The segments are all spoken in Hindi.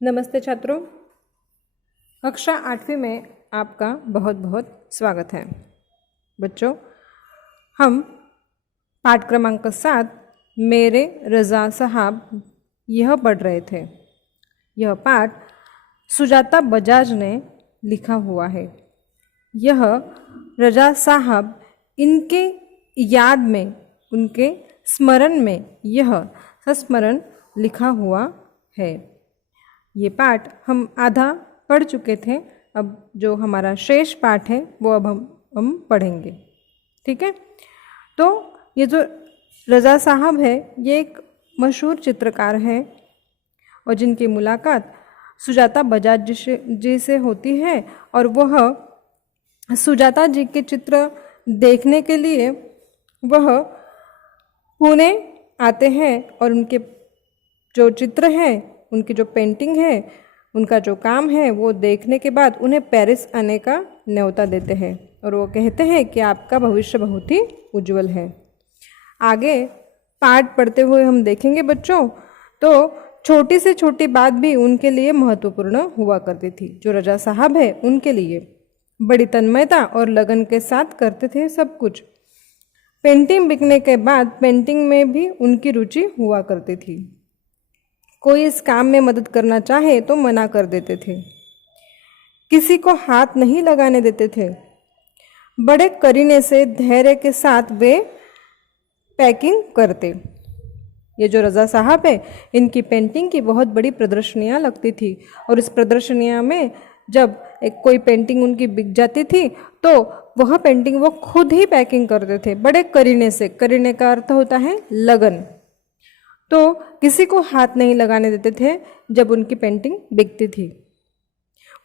नमस्ते छात्रों, कक्षा 8वीं में आपका बहुत बहुत स्वागत है। बच्चों, हम पाठ क्रमांक 7 मेरे रज़ा साहब यह पढ़ रहे थे। यह पाठ सुजाता बजाज ने लिखा हुआ है। यह रज़ा साहब इनके याद में, उनके स्मरण में यह संस्मरण लिखा हुआ है। ये पाठ हम आधा पढ़ चुके थे। अब जो हमारा शेष पाठ है वो अब हम पढ़ेंगे। ठीक है। तो ये जो रज़ा साहब है ये एक मशहूर चित्रकार है और जिनकी मुलाकात सुजाता बजाज जी से होती है और वह सुजाता जी के चित्र देखने के लिए वह पुणे आते हैं और उनके जो चित्र हैं, उनकी जो पेंटिंग है, उनका जो काम है वो देखने के बाद उन्हें पेरिस आने का न्योता देते हैं और वो कहते हैं कि आपका भविष्य बहुत ही उज्जवल है। आगे पाठ पढ़ते हुए हम देखेंगे बच्चों, तो छोटी से छोटी बात भी उनके लिए महत्वपूर्ण हुआ करती थी। जो रज़ा साहब है उनके लिए बड़ी तन्मयता और लगन के साथ करते थे सब कुछ। पेंटिंग बिकने के बाद पेंटिंग में भी उनकी रुचि हुआ करती थी। कोई इस काम में मदद करना चाहे तो मना कर देते थे, किसी को हाथ नहीं लगाने देते थे। बड़े करीने से धैर्य के साथ वे पैकिंग करते। ये जो रज़ा साहब है इनकी पेंटिंग की बहुत बड़ी प्रदर्शनियाँ लगती थी और इस प्रदर्शनियाँ में जब एक कोई पेंटिंग उनकी बिक जाती थी तो वह पेंटिंग वो खुद ही पैकिंग करते थे बड़े करीने से। करीने का अर्थ होता है लगन। तो किसी को हाथ नहीं लगाने देते थे जब उनकी पेंटिंग बिकती थी।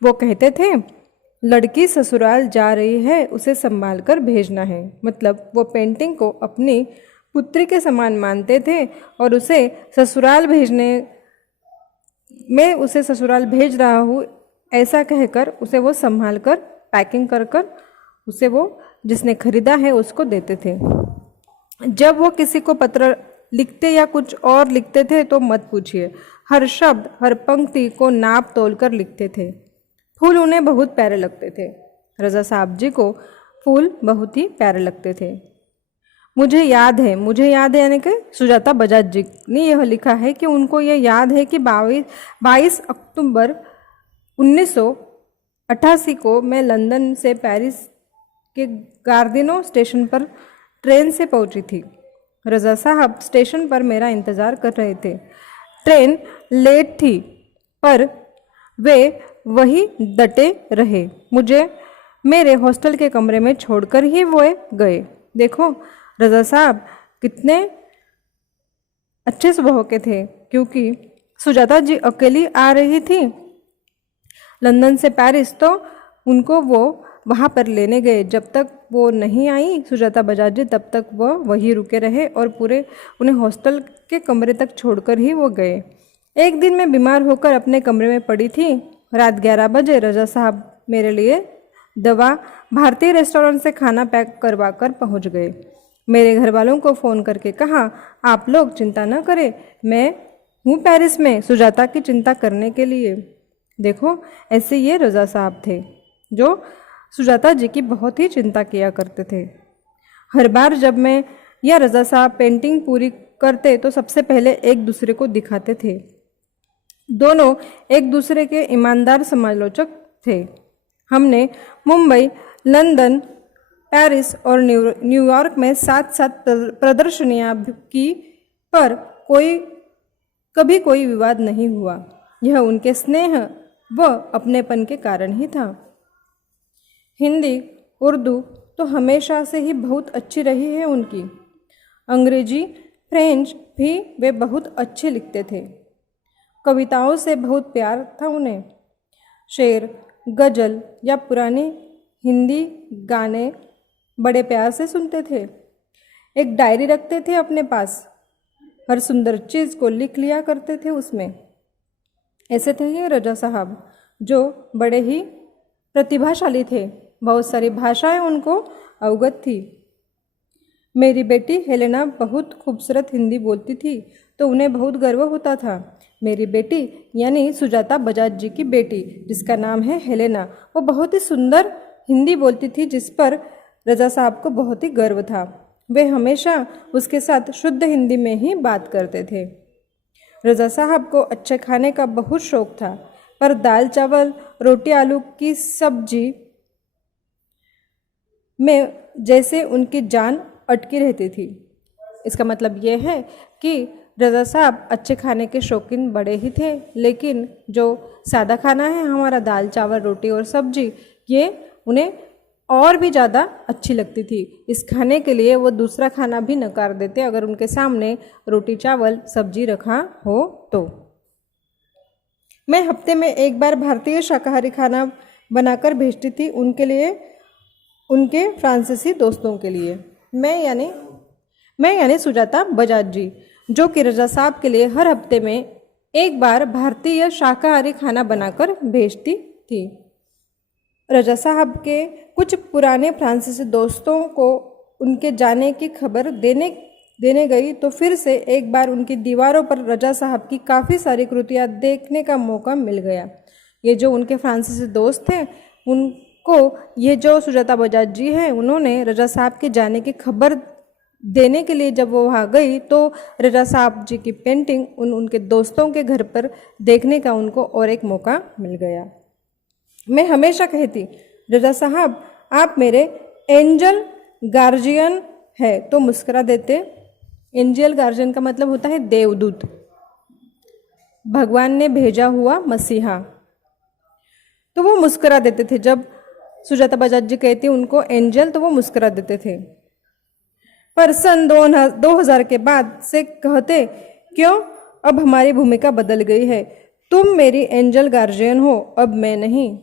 वो कहते थे लड़की ससुराल जा रही है, उसे संभाल कर भेजना है। मतलब वो पेंटिंग को अपनी पुत्री के समान मानते थे और उसे ससुराल भेजने में, उसे ससुराल भेज रहा हूँ ऐसा कहकर उसे वो संभाल कर पैकिंग कर कर उसे वो जिसने खरीदा है उसको देते थे। जब वो किसी को पत्र लिखते या कुछ और लिखते थे तो मत पूछिए, हर शब्द हर पंक्ति को नाप तोल कर लिखते थे। फूल उन्हें बहुत प्यारे लगते थे। रज़ा साहब जी को फूल बहुत ही प्यारे लगते थे। मुझे याद है यानी कि सुजाता बजाज जी ने यह लिखा है कि उनको यह याद है कि 22 अक्टूबर 1988 को मैं लंदन से पेरिस के गार्दिनो स्टेशन पर ट्रेन से पहुंची थी। रज़ा साहब स्टेशन पर मेरा इंतज़ार कर रहे थे। ट्रेन लेट थी पर वे वही डटे रहे। मुझे मेरे हॉस्टल के कमरे में छोड़कर ही वो गए। देखो रज़ा साहब कितने अच्छे स्वभाव के थे, क्योंकि सुजाता जी अकेली आ रही थी लंदन से पेरिस, तो उनको वो वहाँ पर लेने गए। जब तक वो नहीं आई सुजाता बजाज जी तब तक वो वहीं रुके रहे और पूरे उन्हें हॉस्टल के कमरे तक छोड़कर ही वो गए। एक दिन मैं बीमार होकर अपने कमरे में पड़ी थी। रात 11 बजे रज़ा साहब मेरे लिए दवा भारतीय रेस्टोरेंट से खाना पैक करवा कर पहुँच गए। मेरे घर वालों को फ़ोन करके कहा, आप लोग चिंता न करें, मैं हूँ पेरिस में सुजाता की चिंता करने के लिए। देखो ऐसे ये रज़ा साहब थे जो सुजाता जी की बहुत ही चिंता किया करते थे। हर बार जब मैं या रज़ा साहब पेंटिंग पूरी करते तो सबसे पहले एक दूसरे को दिखाते थे। दोनों एक दूसरे के ईमानदार समालोचक थे। हमने मुंबई, लंदन, पेरिस और न्यूयॉर्क में साथ साथ प्रदर्शनियाँ की, पर कभी कोई विवाद नहीं हुआ। यह उनके स्नेह व अपनेपन के कारण ही था। हिंदी, उर्दू तो हमेशा से ही बहुत अच्छी रही है उनकी। अंग्रेजी, फ्रेंच भी वे बहुत अच्छे लिखते थे। कविताओं से बहुत प्यार था उन्हें। शेर, गज़ल या पुराने हिंदी गाने बड़े प्यार से सुनते थे। एक डायरी रखते थे अपने पास, हर सुंदर चीज़ को लिख लिया करते थे उसमें। ऐसे थे ये रज़ा साहब जो बड़े ही प्रतिभाशाली थे। बहुत सारी भाषाएं उनको अवगत थी। मेरी बेटी हेलेना बहुत खूबसूरत हिंदी बोलती थी तो तो उन्हें बहुत गर्व होता था। मेरी बेटी यानी सुजाता बजाज जी की बेटी, जिसका नाम है हेलेना, वो बहुत ही सुंदर हिंदी बोलती थी, जिस पर रजा साहब को बहुत ही गर्व था। वे हमेशा उसके साथ शुद्ध हिंदी में ही बात करते थे। रजा साहब को अच्छे खाने का बहुत शौक था, पर दाल चावल रोटी आलू की सब्जी में जैसे उनकी जान अटकी रहती थी। इसका मतलब ये है कि रजा साहब अच्छे खाने के शौकीन बड़े ही थे, लेकिन जो सादा खाना है हमारा दाल चावल रोटी और सब्जी, ये उन्हें और भी ज़्यादा अच्छी लगती थी। इस खाने के लिए वो दूसरा खाना भी नकार देते अगर उनके सामने रोटी चावल सब्जी रखा हो तो। मैं हफ्ते में एक बार भारतीय शाकाहारी खाना बनाकर भेजती थी उनके लिए, उनके फ्रांसीसी दोस्तों के लिए। मैं यानी सुजाता बजाज जी, जो कि रजा साहब के लिए हर हफ्ते में एक बार भारतीय शाकाहारी खाना बनाकर भेजती थी। रजा साहब के कुछ पुराने फ्रांसीसी दोस्तों को उनके जाने की खबर देने गई तो फिर से एक बार उनकी दीवारों पर रजा साहब की काफ़ी सारी कृतियाँ देखने का मौका मिल गया। ये जो उनके फ्रांसीसी दोस्त थे, उनको ये जो सुजाता बजाज जी हैं, उन्होंने रजा साहब के जाने की खबर देने के लिए जब वो वहाँ गई तो रजा साहब जी की पेंटिंग उनके दोस्तों के घर पर देखने का उनको और एक मौका मिल गया। मैं हमेशा कहती, रजा साहब आप मेरे एंजल गार्जियन है, तो मुस्कुरा देते। एंजल गार्जियन का मतलब होता है देवदूत, भगवान ने भेजा हुआ मसीहा। तो वो मुस्कुरा देते थे। जब सुजाता बजाज जी कहती उनको एंजल, तो वो मुस्कुरा देते थे। पर सन 2000 के बाद से कहते, क्यों, अब हमारी भूमिका बदल गई है, तुम मेरी एंजल गार्जियन हो, अब मैं नहीं।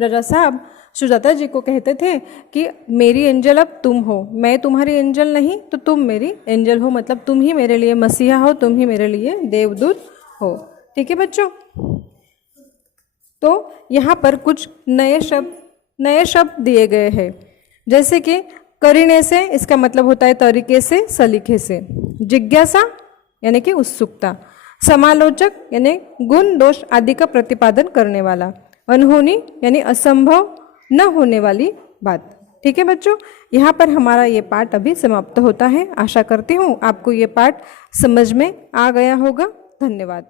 रजा साहब सुजाता जी को कहते थे कि मेरी एंजल अब तुम हो, मैं तुम्हारी एंजल नहीं, तो तुम मेरी एंजल हो, मतलब तुम ही मेरे लिए मसीहा हो, तुम ही मेरे लिए देवदूत हो। ठीक है बच्चों, तो यहाँ पर कुछ नए शब्द दिए गए हैं, जैसे कि करीने से, इसका मतलब होता है तरीके से, सलीके से। जिज्ञासा यानी कि उत्सुकता। समालोचक यानी गुण दोष आदि का प्रतिपादन करने वाला। अनहोनी यानी असंभव न होने वाली बात। ठीक है बच्चों, यहाँ पर हमारा ये पाठ अभी समाप्त होता है। आशा करती हूँ आपको ये पाठ समझ में आ गया होगा। धन्यवाद।